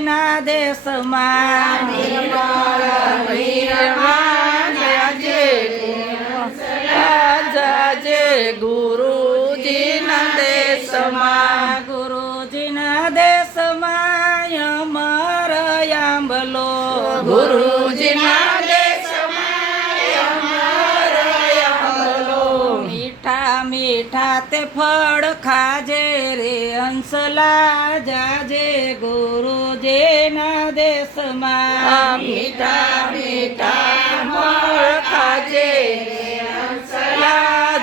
જેના દેશમાં જાજે ગુરુજીના દેશમાં ગુરુજીના દેશમાં અમર આંબલો ગુરુજીના દેશમાં અમર આંબલો મીઠા મીઠા તે ફળ ખાજે રે હંસલા જાજે ગુરુજીના દેશમાં મીઠા મીઠા ફળ ખાજે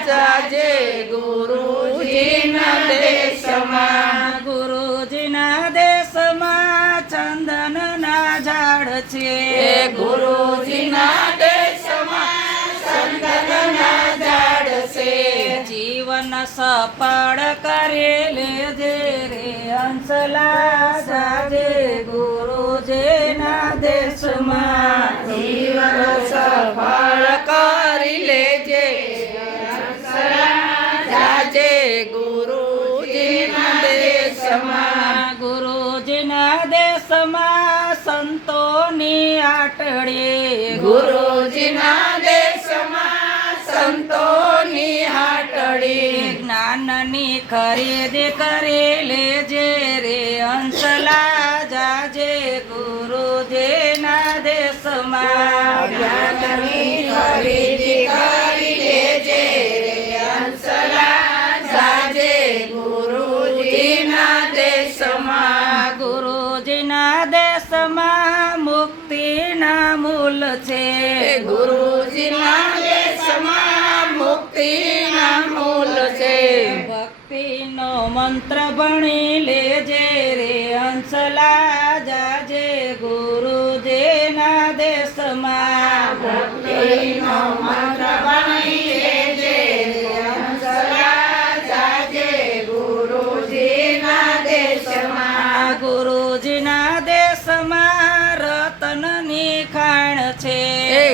જાજે ગુરુજીના દેશમાં ગુરુજીના દેશમાં ચંદનના ઝાડ છે ગુરુજીના દેશમાં ચંદનના ઝાડ છે જીવન સફળ કરી લેજે રે હંસલા જાજે ગુરુજીના દેશમાં જીવન સફળ કરી લેજે જાજે ગુરુજીના દેશમાં ગુરુજીના દેશમાં સંતોની આટડી ગુરુજીના દેશમાં સંતોની આટડી જ્ઞાનની ખરીદી કરી લેજે રે હંસલા જાજે ગુરુજીના દેશમાં જ્ઞાનની ખરીદી કરી લેજે ગુરુજીના દેશમાં મુક્તિના મૂલ છે ગુરુજીના દેશમાં મુક્તિના મૂલ છે ભક્તિનો મંત્ર ભણી લેજે રે હંસલા જાજે ગુરુજીના દેશમાં ભક્તિનો મંત્ર ભણી લેજે ગુરુજીના દેશમાં રતનની ખાણ છે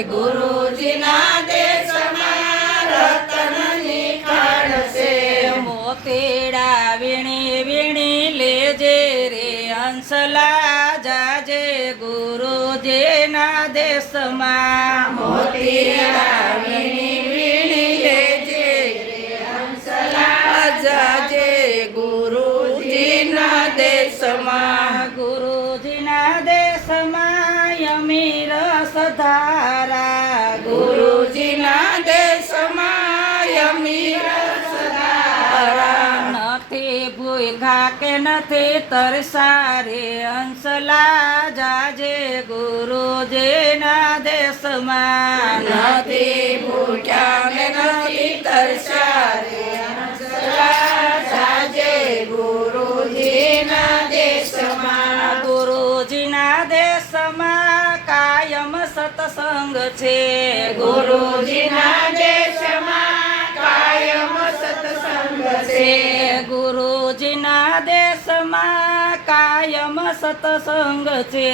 ગુરુજીના દેશમાં રતનની ખાણ છે મોતીડા વીણી વીણી લેજે રે હંસલા જાજે ગુરુજીના દેશમાં મોતીડા વીણી વીણી લેજે રે હંસલા જાજે ગુરુજીના દેશમાં ગુરુજીના દેશમાં અમીર સધારા ગુરુજીના દેશમાં અમીર સધારા નથી ભૂખા કે નથી તરસા રે હંસલા જાજે ગુરુજીના દેશમાં નથી ભૂખ્યા કે નથી તરસા રે હંસલા જાજે ગુરુજીના દેશમાં ગુરુજીના દેશમાં કાયમ સત્સંગ છે ગુરુજીના દેશમાં કાયમ સત્સંગ છે ગુરુજીના દેશમાં કાયમ સત્સંગ છે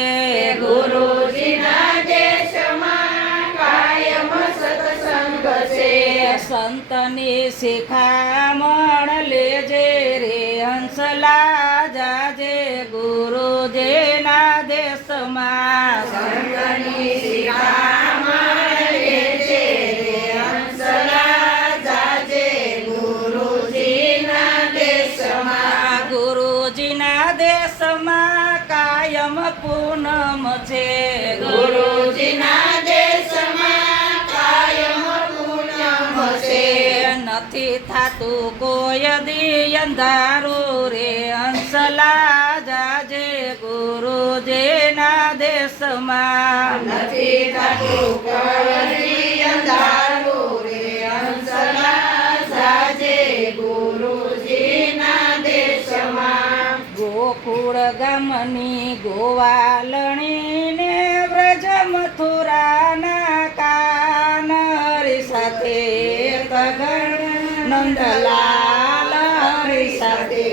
ગુરુજીના દેશમાં કાયમ સત્સંગ છે સંતની શિખામણ લેજે રે હંસલા જાજે ગુરુજીના દેશમાં સંતની શિખામણ લેજે રે હંસલા જાજે ગુરુજીના દેશમાં ગુરુજીના દેશમાં કાયમ પૂનમ છે ગુરુજીના દેશમાં કાયમ પૂનમ છે નથી થાતું કોઈ દી અંધારું રે હંસલા જાજે ગુરુજીના દેશમાં નથી થાતું કોઈ દી અંધારું રે હંસલા જાજે ગુરુજીના દેશમાં ગોકુળ ગામની ગોવાલણી ને વ્રજ મથુરાના કાનરી સાથે તગણ નંદલાલ હરી સાથે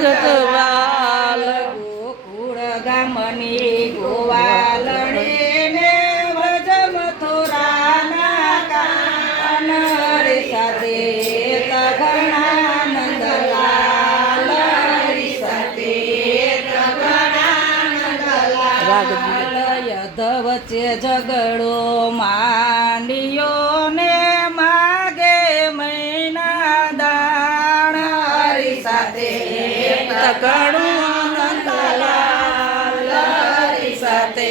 જતવાલ ગોકુળ ગામની ગોવાલણી ને વ્રજ મથુરાના કાનરી સાથે તગણા નંદલાલ હરી સાથે યધ વચ્ચે ઝઘડો માંડ્યો ને માગે મહિના દાણ હરી સાથે તગડું નંદલાલ હરી સાથે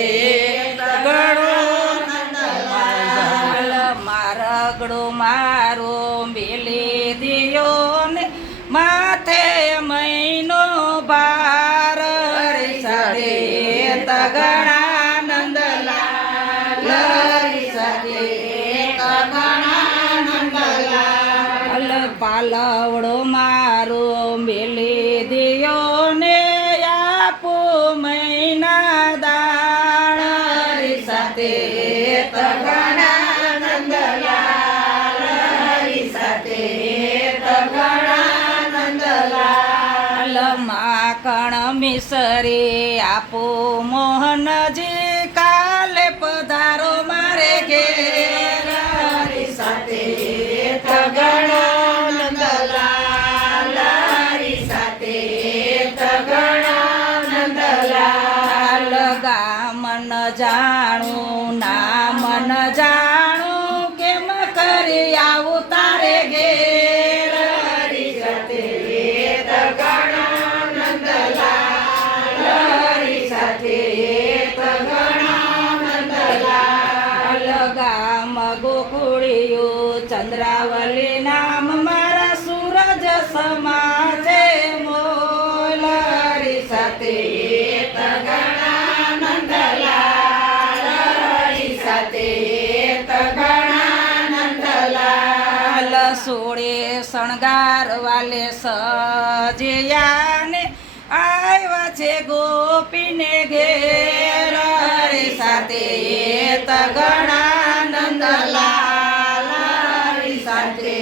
તગડું નંદલાલ મારગડો મારો મેલી દિયો ને માથે મહિનો ભાર હરી સાથે તગડા નંદલાલ હરી સાથે તગડા નંદલાલ પાલવડો મારો મેલી દિયો ને આપો મહિના દાણ હરી સાથે તગડા નંદલાલ હરી સાથે તગડા નંદલાલ માખણ મિસરી આપો મોહનજી કાલે પધારો મારે ઘેર હરી સાથે તગડા નંદલાલ હરી સાથે તગડા નંદલાલ ગામ ન જાણું નામ ન જાણું કેમ કરી આવું તારે ઘેર હરી સાથે તગડા નંદલાલ હરી સાથે તગડા નંદલાલ ગામ ગોકુળિયું ચંદ્રાવલી નામ મારા સૂરજ સમાજે મોલ હરી સાથે તગડા નંદલાલ હરી સાથે તગડા નંદલાલ સોળે શણગાર વાલે સજયાને આવ્યા છે ગોપીને ઘેર હરી સાથે તગડા નંદલાલ હરી સાથે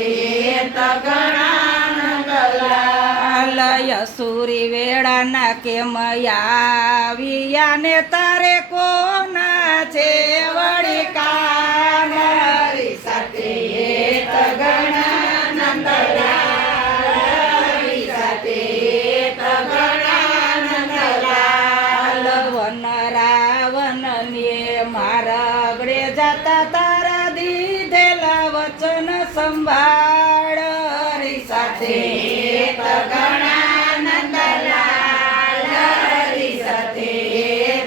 તગડા નંદલાલ યસુરી વેળાના કેમ આવ્યા ને તારે કોના છે વળી કાન હરી સાથે તગડા નંદલાલ હરી સાથે તગડા નંદલાલ વન રાવણ ને મારગડે જાતા તારા દીધેલા વચન સંભાળ હરી સાથે તગડા નંદલાલ હરી સાથે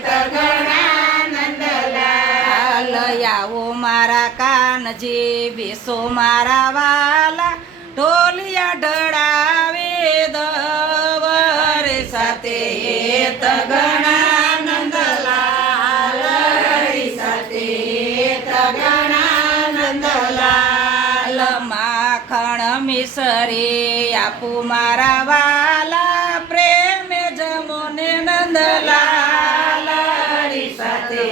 તગડા નંદલાલ આવો મારા કાનજી બેસો મારા વાલા ઢોલિયા ઢળાવે દવ હરી સાથે તગડા નંદલાલ હરી સાથે તગડા નંદલાલ માખણ મિસરી આપું મારા વાલા પ્રેમે જમો ને નંદલાલ હરી સાથે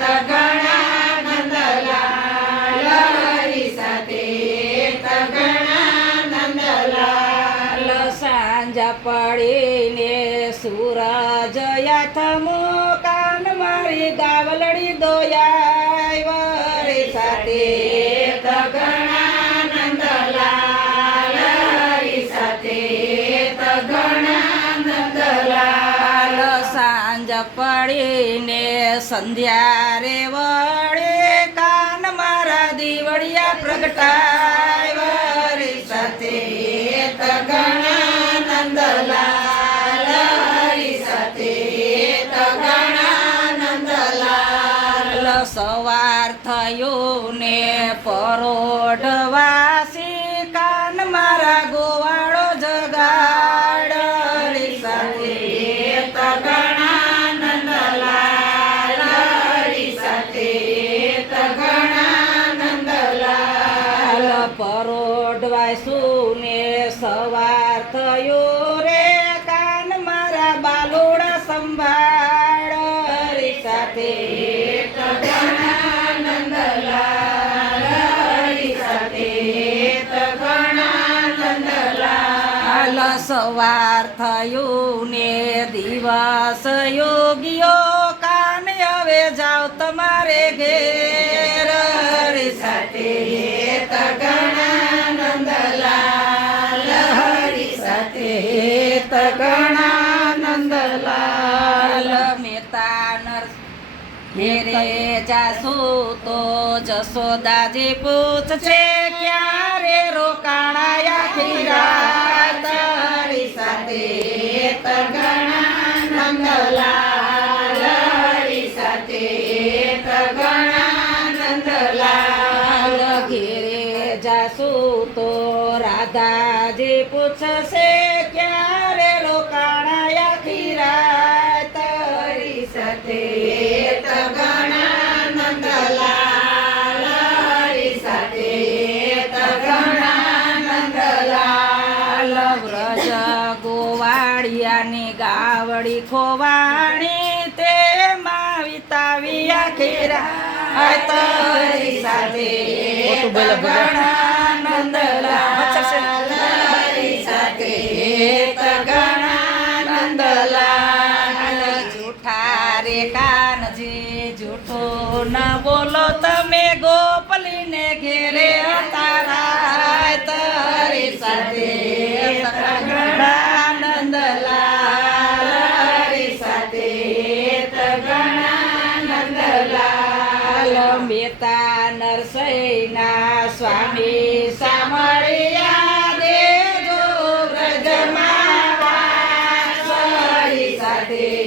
તગડા નંદલાલ હરી સાથે તગડા નંદલાલ સાંજ પડીને સૂરજ યાથમો કાન મારી ગાવલડી દોયાય હરી સાથે તગડા નંદલાલ હરી સાથે તગડા નંદલાલ સાંજ પડીને સંધ્યા રે વળે કાન મારા દીવડિયા પ્રગટાય હરી સાથે તગડા નંદલાલ હરી સાથે તગડા નંદલાલ સવાર થયું ને પરોઢવાસી કાન મારા ગોવાળો જગાડ હરી સાથે તગડા નંદલાલ હરી સાથે તગડા નંદલાલ પરોઢવાસું ને સવાર થયું રે કાન મારા બાલુડા સંભાળ હરી સાથે તગડા નંદલાલ હરી સાથે તગડા નંદલાલ સવાર થયું ને દિવસ યોગીઓ કાન હવે જાવ તમારે ઘેર હરી સાથે તગડા નંદલાલ હરી સાથે તગડા નંદલાલ મહેતા ઘેરે જાસુ તો જશોદાજી પૂછશે ક્યારે રોકાણાયા ખીરા તારી સાથે તગણા નંદલાલ સાથે તગણા નંદલાલ ઘેરે જાસુ તો રાધાજી પૂછશે ક્યારે રોકાણાયા ખીરા તારી સાથે તગણા નંદલાલ સાથે તગણા નંદલાલ વ્રજ ગોવાળિયાની ગાવડી ખોવાણી તેમાં વિતાવી આખીરા તારી સાથે તગણા નંદલાલ સાથે તગણા નંદલાલ જૂઠા રે કાનજી જૂઠું ન બોલો તમે ગોપલીને ઘેરે તારા તારી સાથે તગણા નંદલાલ સાથે તગણા નંદલાલ મેતા નરસૈના સ્વામી સામળિયા દેજો વ્રજમાં વાસળી સાથે